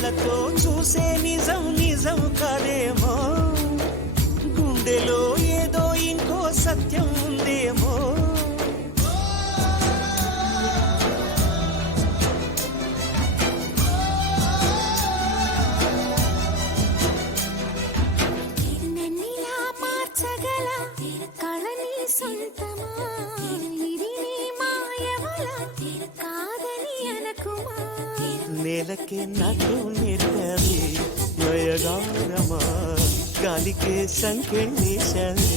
కళ్ళతో చూసే నిజం నిజం కాదేమో, గుండెలో ఏదో ఇంకో సత్యం ఉందేమో. నేలకే నాకు నేర్పవి నయగారమా, గాలికే సంకెళ్ళేశావే.